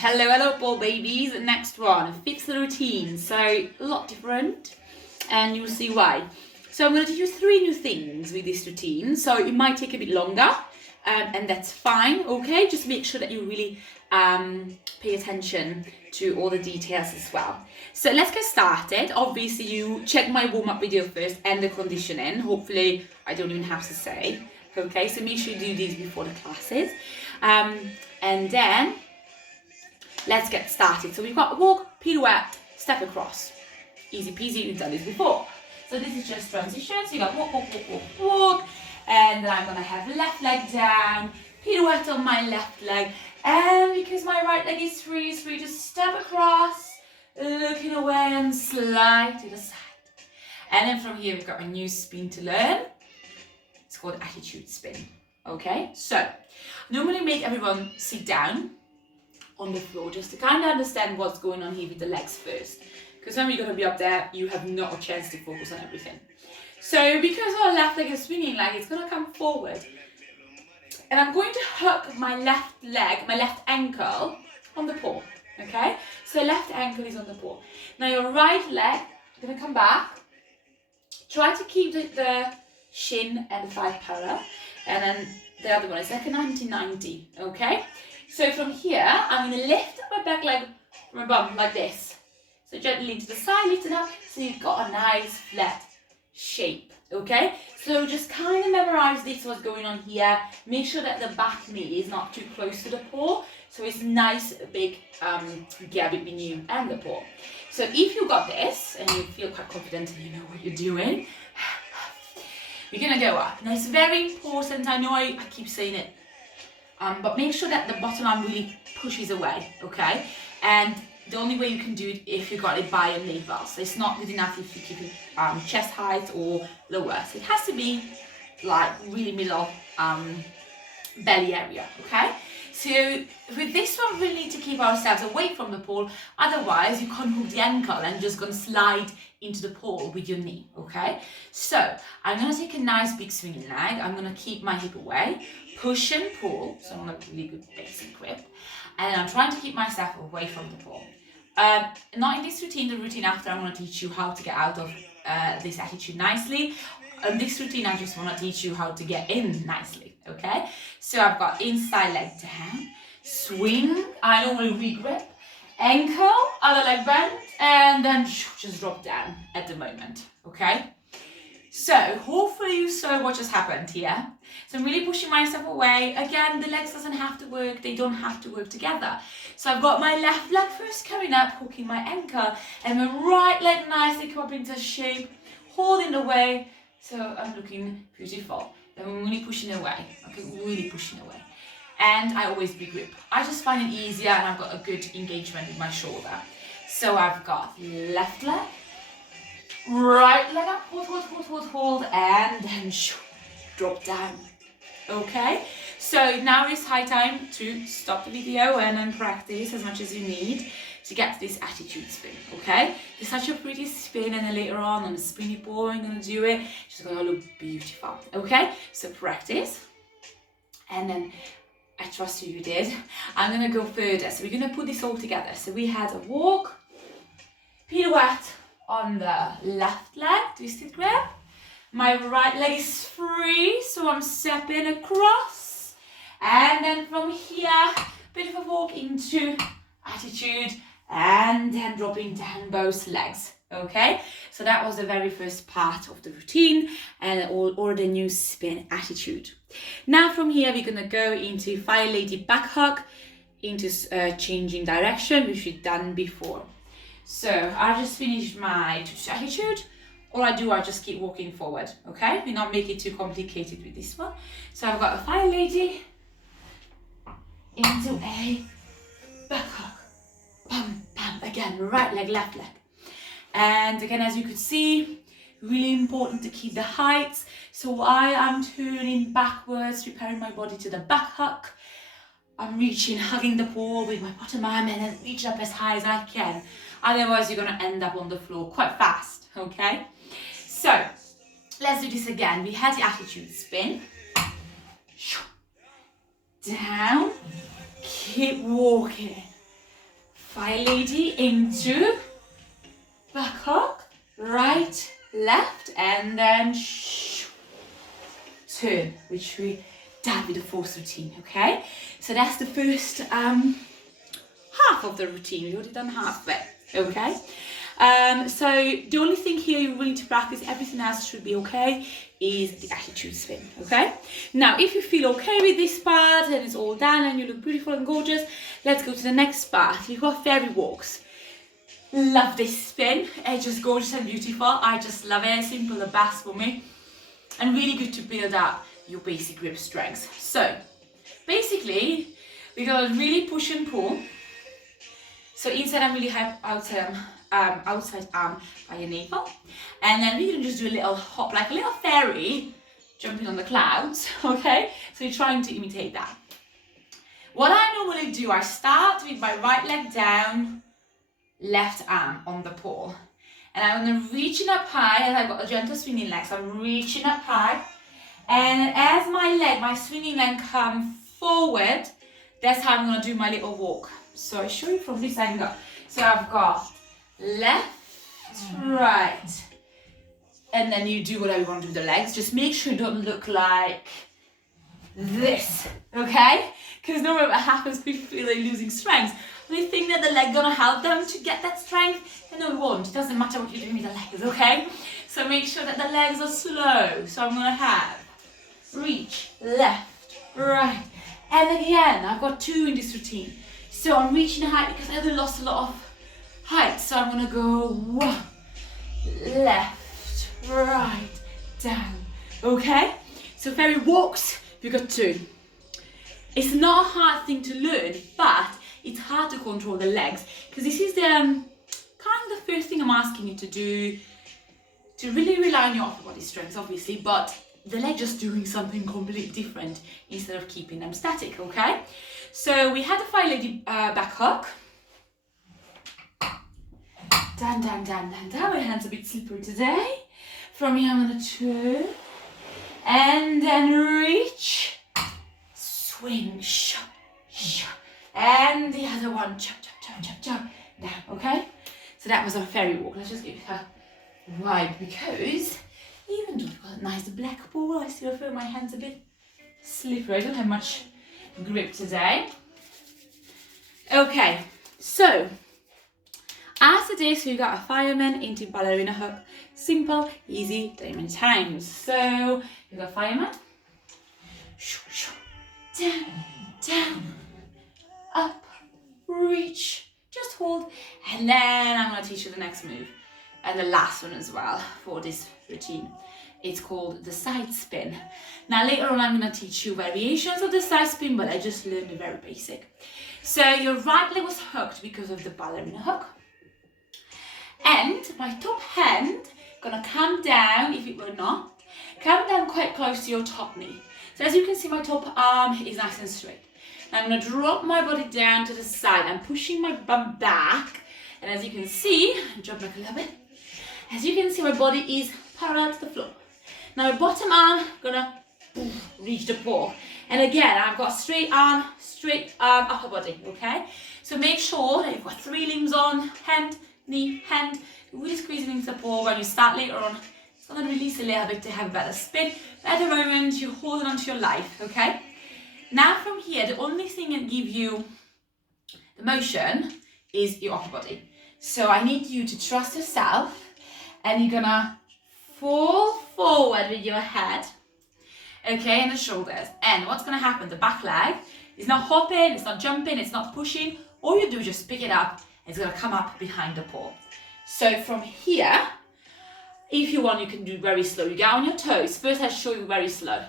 Hello, ball babies. Next one, fix the routine. So a lot different, and you'll see why. So I'm going to teach you 3 new things with this routine. So it might take a bit longer, and that's fine. Okay, just make sure that you really pay attention to all the details as well. So let's get started. Obviously, you check my warm-up video first and the conditioning. Hopefully, I don't even have to say. Okay, so make sure you do these before the classes, and then let's get started. So we've got walk, pirouette, step across. Easy peasy, you've done this before. So this is just transition. So you got walk, walk, walk, walk, walk. And then I'm gonna have left leg down, pirouette on my left leg. And because my right leg is free, just step across, looking away and slide to the side. And then from here, we've got a new spin to learn. It's called attitude spin. Okay, so normally make everyone sit down on the floor just to kind of understand what's going on here with the legs first, because when we're going to be up there you have not a chance to focus on everything. So because our left leg is swinging, like it's going to come forward, and I'm going to hook my left leg, my left ankle on the paw. Okay, so left ankle is on the paw. Now your right leg is going to come back, try to keep the shin and the thigh parallel, and then the other one is like a 90-90. Okay, so from here, I'm going to lift up my back leg from my bum like this. So gently to the side, lift it up, so you've got a nice flat shape, okay? So just kind of memorize this, what's going on here. Make sure that the back knee is not too close to the paw, so it's nice, big gap between you and the paw. So if you got this, and you feel quite confident and you know what you're doing, you're going to go up. Now it's very important, I know I keep saying it, but make sure that the bottom arm really pushes away, okay? And the only way you can do it if you got it by your navel. So it's not good enough if you keep it chest height or lower. So it has to be like really middle belly area, okay? So with this one, we need to keep ourselves away from the pole. Otherwise, you can't hook the ankle and just gonna slide into the pole with your knee, okay? So I'm gonna take a nice big swinging leg. I'm gonna keep my hip away, push and pull. So I'm on a really good basic grip. And I'm trying to keep myself away from the pole. Not in this routine, the routine after, I'm gonna teach you how to get out of this attitude nicely. In this routine, I just wanna teach you how to get in nicely, okay? So I've got inside leg down, swing, I normally re-grip, ankle, other leg bend, and then just drop down at the moment, okay? So hopefully you saw what just happened here. So I'm really pushing myself away. Again, the legs doesn't have to work, they don't have to work together. So I've got my left leg first coming up, hooking my ankle, and my right leg nicely come up into shape, holding the way, so I'm looking beautiful. Then I'm really pushing away, okay, really pushing away. And I always re-grip. I just find it easier, and I've got a good engagement with my shoulder. So I've got left leg, right leg up, hold, and then drop down. Okay, so now it's high time to stop the video and then practice as much as you need to get this attitude spin, okay? It's such a pretty spin, and then later on the spinny ball, I'm gonna do it. It's gonna look beautiful, okay? So practice, and then I trust you did. I'm gonna go further, so we're gonna put this all together. So we had a walk, pirouette on the left leg, twisted grip. My right leg is free, so I'm stepping across. And then from here, bit of a walk into attitude, and then dropping down both legs, okay? So that was the very first part of the routine, and all the new spin attitude. Now from here, we're gonna go into Fire Lady back hug, into changing direction, which we've done before. So I just finished my attitude. All I do, I just keep walking forward, okay? We not make it too complicated with this one. So I've got a Fire Lady into a back hug. Bam, bam, again, right leg, left leg. And again, as you could see, really important to keep the heights. So I am turning backwards, preparing my body to the back hug. I'm reaching, hugging the paw with my bottom arm, and then reach up as high as I can. Otherwise, you're gonna end up on the floor quite fast, okay? So, let's do this again. We had the attitude spin. Down, keep walking. Fire lady into back hook, right, left, and then turn, which we done with the fourth routine, okay? So that's the first half of the routine. We've already done half of it, okay? So the only thing here you really need to practice, everything else should be okay, is the attitude spin, okay? Now, if you feel okay with this part and it's all done and you look beautiful and gorgeous, let's go to the next part. We've got fairy walks. Love this spin. It's just gorgeous and beautiful. I just love it. Simple, the best for me. And really good to build up your basic grip strength. So, basically, we're going to really push and pull. So inside arm really high, outside arm by your navel. And then we're going to just do a little hop, like a little fairy jumping on the clouds, okay? So you're trying to imitate that. What I normally do, I start with my right leg down, left arm on the pole. And I'm going to reaching up high, and I've got a gentle swinging leg, so I'm reaching up high. And as my swinging leg comes forward, that's how I'm going to do my little walk. So I show you from this angle. So I've got left, right, and then you do whatever you want to do with the legs. Just make sure you don't look like this, okay? Because no matter what happens, people feel like losing strength. They think that the leg gonna help them to get that strength, and no, it won't. It doesn't matter what you're doing with the legs, okay? So make sure that the legs are slow. So I'm gonna have reach, left, right, and again, I've got 2 in this routine. So I'm reaching high because I lost a lot of height. So I'm gonna go 1, left, right, down, okay? So fairy walks, you've got 2. It's not a hard thing to learn, but it's hard to control the legs, because this is the kind of the first thing I'm asking you to do, to really rely on your upper body strength, obviously, but the leg just doing something completely different instead of keeping them static, okay? So we had the fire lady back hook. Down, down, down, down, down. My hand's a bit slippery today. From here I'm gonna turn and then reach, swing, shove, shove. And the other one, chop, chop, chop, chop, chop, down, okay? So that was our fairy walk. Let's just give it a ride, because even though I've got a nice black ball, I still feel my hands a bit slippery. I don't have much grip today. Okay, so after this, we got a fireman into ballerina hook. Simple, easy, done many times. So you got fireman, down, down, up, reach, just hold, and then I'm going to teach you the next move, and the last one as well for this routine. It's called the side spin. Now later on I'm going to teach you variations of the side spin, but I just learned the very basic. So your right leg was hooked because of the ballerina hook, and my top hand gonna come down, if it were not, come down quite close to your top knee. So as you can see, my top arm is nice and straight. Now I'm going to drop my body down to the side. I'm pushing my bum back, and as you can see, drop back a little bit. As you can see, my body is parallel to the floor. Now my bottom arm gonna reach the pole, and again I've got straight arm, upper body. Okay, so make sure that you've got 3 limbs on: hand, knee, hand. Really squeezing into the pole. When you start later on, it's gonna release a little bit to have a better spin. But at the moment, you're holding on to your life. Okay. Now from here, the only thing that gives you the motion is your upper body. So I need you to trust yourself, and you're gonna fall forward with your head, okay, and the shoulders. And what's gonna happen, the back leg is not hopping, it's not jumping, it's not pushing. All you do is just pick it up, and it's gonna come up behind the pole. So from here, if you want, you can do very slow. You get on your toes. First I show you very slow.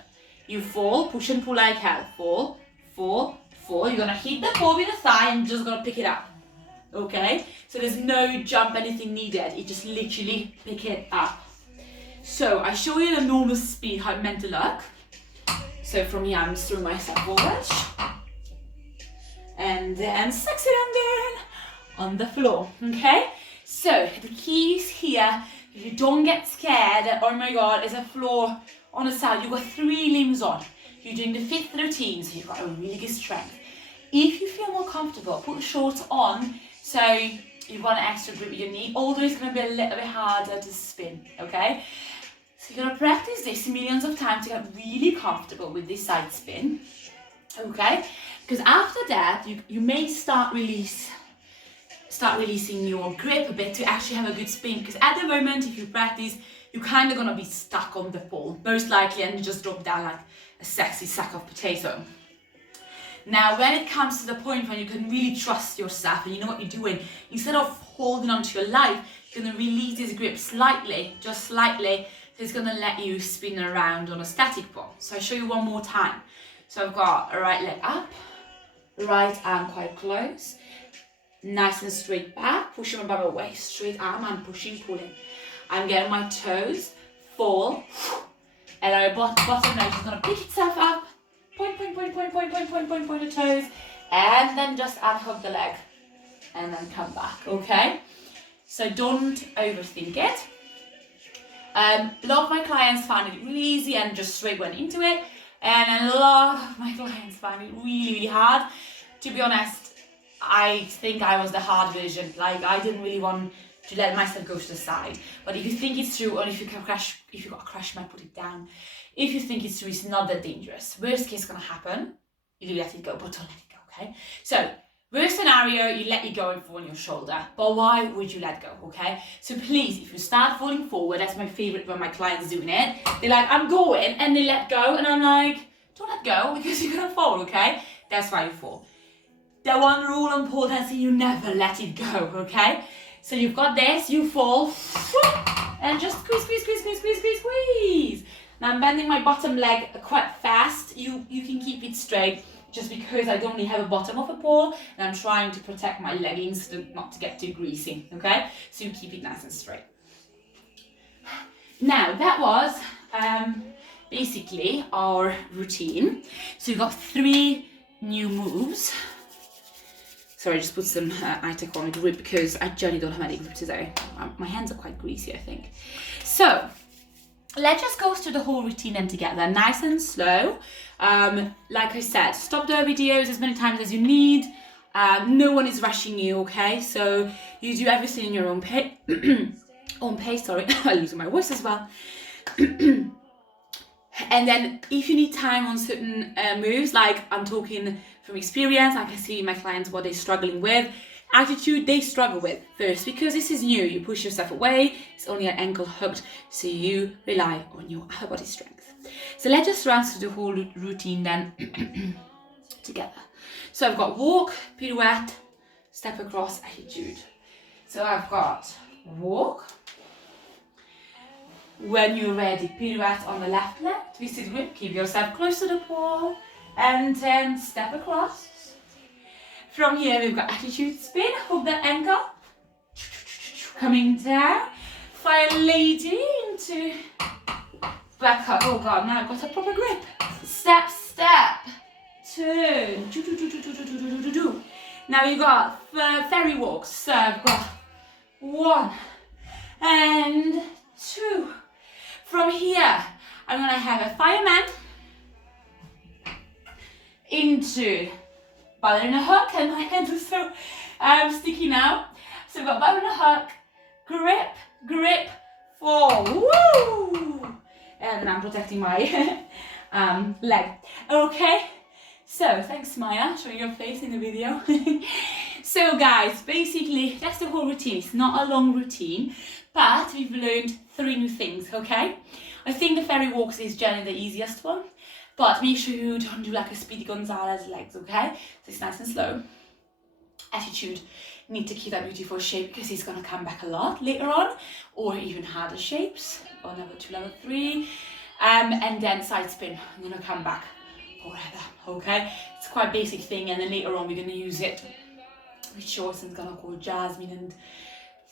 You fall, push and pull like hell. Fall, fall, fall. You're gonna hit the pole with the thigh and just gonna pick it up. Okay? So there's no jump, anything needed. You just literally pick it up. So I show you the normal speed, how it meant to look. So from here, I'm just throwing myself forward. And then sexy landing on the floor. Okay? So the key is here. If you don't get scared that, oh my God, there's a floor on the side. You've got 3 limbs on. You're doing the 5th routine, so you've got a really good strength. If you feel more comfortable, put shorts on So you want an extra grip with your knee, although it's going to be a little bit harder to spin, okay? So you're going to practice this millions of times to get really comfortable with this side spin, okay? Because after that, you may start releasing your grip a bit to actually have a good spin, because at the moment, if you practice, you're kind of going to be stuck on the pole, most likely, and you just drop down like a sexy sack of potato. Now, when it comes to the point when you can really trust yourself and you know what you're doing, instead of holding onto your life, you're going to release this grip slightly, just slightly, so it's going to let you spin around on a static pole. So I'll show you one more time. So I've got a right leg up, right arm quite close, nice and straight back, pushing my bum away, straight arm, I'm pushing, pulling. I'm getting my toes fall, and our bottom leg is going to pick itself up, point the toes, and then just unhook the leg, and then come back, okay? So don't overthink it. A lot of my clients found it really easy and just straight went into it, and a lot of my clients found it really, really hard. To be honest, I think I was the hard version. Like, I didn't really want to let myself go to the side. But if you think it's true, or if you got a crash, you might put it down. If you think it's true, it's not that dangerous. Worst case gonna happen, you let it go, but don't let it go, okay? So, worst scenario, you let it go and fall on your shoulder. But why would you let go, okay? So please, if you start falling forward, that's my favorite when my clients doing it. They're like, I'm going, and they let go, and I'm like, don't let go, because you're gonna fall, okay? That's why you fall. The one rule on pole dancing, you never let it go, okay? So you've got this, you fall, and just squeeze, squeeze, squeeze, squeeze, squeeze, squeeze, squeeze. Now I'm bending my bottom leg quite fast. You can keep it straight, just because I don't really have a bottom of a pole, and I'm trying to protect my leggings not to get too greasy, okay? So you keep it nice and straight. Now that was basically our routine. So you've got 3 new moves. Sorry, I just put some iTech on grip because I generally don't have any grip today. My hands are quite greasy, I think. So, let's just go through the whole routine then together, nice and slow. Like I said, stop the videos as many times as you need. No one is rushing you, okay? So, you do everything in your own pace. Sorry, I'm losing my voice as well. And then if you need time on certain moves, like I'm talking from experience, I can see my clients what they're struggling with. Attitude, they struggle with first, because this is new. You push yourself away, it's only an ankle hooked, so you rely on your upper body strength. So let's just run through the whole routine then together. So I've got walk, pirouette, step across, attitude. So I've got walk. When you're ready, pirouette on the left leg, twisted grip, keep yourself close to the pole, and then step across. From here, we've got attitude spin, hook that ankle, coming down, fire lady into back up. Oh God, now I've got a proper grip. Step, step, turn, Now you got fairy walks, so I've got 1 and 2. From here, I'm gonna have a fireman into ballerina hook, and my hands are so sticky now. So we've got ballerina hook, grip, grip, fall, woo! And I'm protecting my leg. Okay, so thanks Maya, showing your face in the video. So guys, basically that's the whole routine. It's not a long routine, but we've learned 3 new things, okay? I think the fairy walks is generally the easiest one, but make sure you don't do like a Speedy Gonzalez legs, okay? So it's nice and slow. Attitude, you need to keep that beautiful shape because it's gonna come back a lot later on, or even harder shapes, or level 2, level 3. And then side spin, I'm gonna come back forever, okay? It's quite a basic thing, and then later on we're gonna use it with shorts and it's gonna call Jasmine and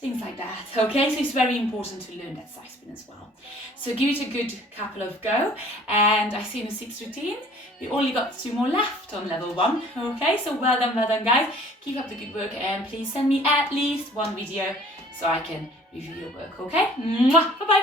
things like that, okay? So it's very important to learn that side spin as well. So give it a good couple of go, and I see in the 6th routine, we only got 2 more left on level 1, okay? So well done guys. Keep up the good work, and please send me at least 1 video so I can review your work, okay? Mwah! Bye-bye.